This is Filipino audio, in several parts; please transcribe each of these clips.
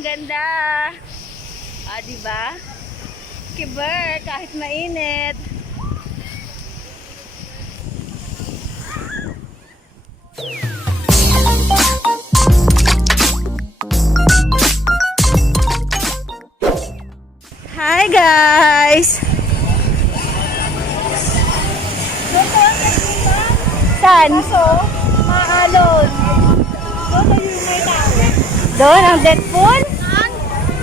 Ang ganda. Ah, diba? Kiber, kahit mainit. Hi guys! Saan? Maalon. Doon yung may tao. Doon, ang Deadpool?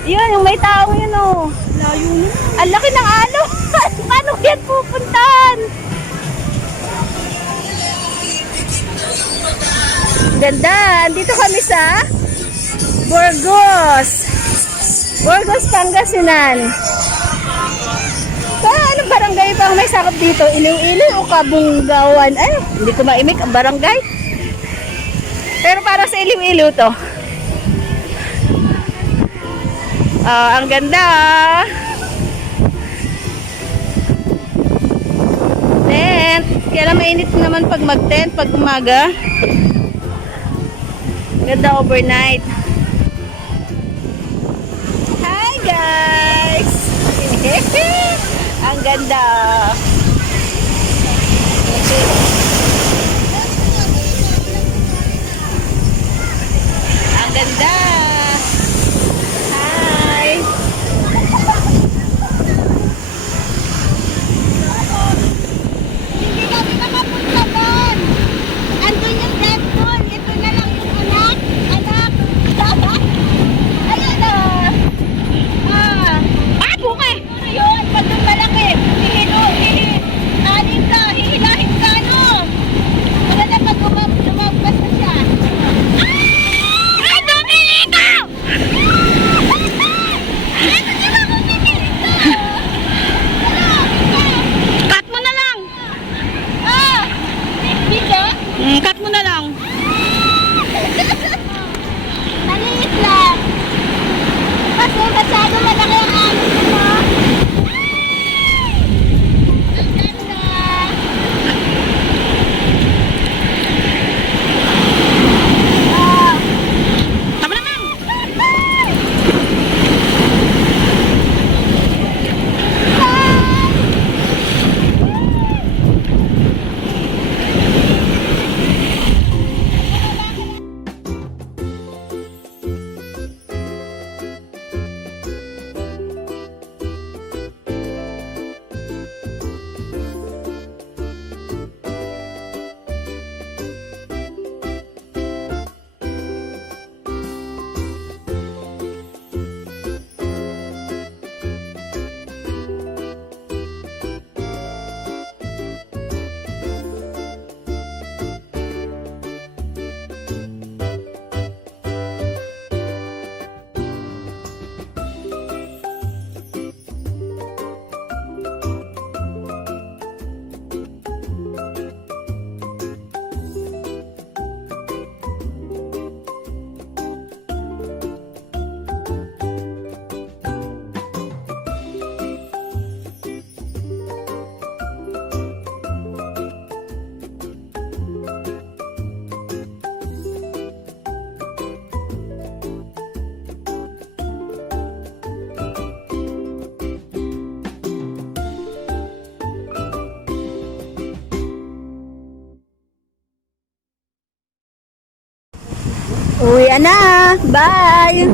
Yun, yung may tao yun oh. Layo na. Ang laki ng alon! Paano yan pupuntahan? Ganda! Andito kami sa Burgos. Burgos, Pangasinan. Anong barangay bang may sakop dito? Iloilo o Kabunggawan? Ay, hindi ko maimik ang barangay. Pero para sa Iloilo to. Ang ganda. Tent. Kaya mainit naman pag mag-tent pag umaga. Ganda overnight. Hi guys! Ang ganda. Ang ganda. Hi. Hindi kami makapunta doon. Andun yung Deadpool. Ito na lang yung anak. Anak. Ayun o. Buke! Ano yun? Pag yung malaki. Hihilahin ka. Hihilahin ka, no? Maganda pag lumabas na siya. Ay, Dominico! Ano di ba kung Dominico? Cut mo na lang. Dito? Cut mo na lang. Maliit lang. Kasi masyado malaki ang amin mo. Ang ganda. Tama na lang. Uwi na. Bye.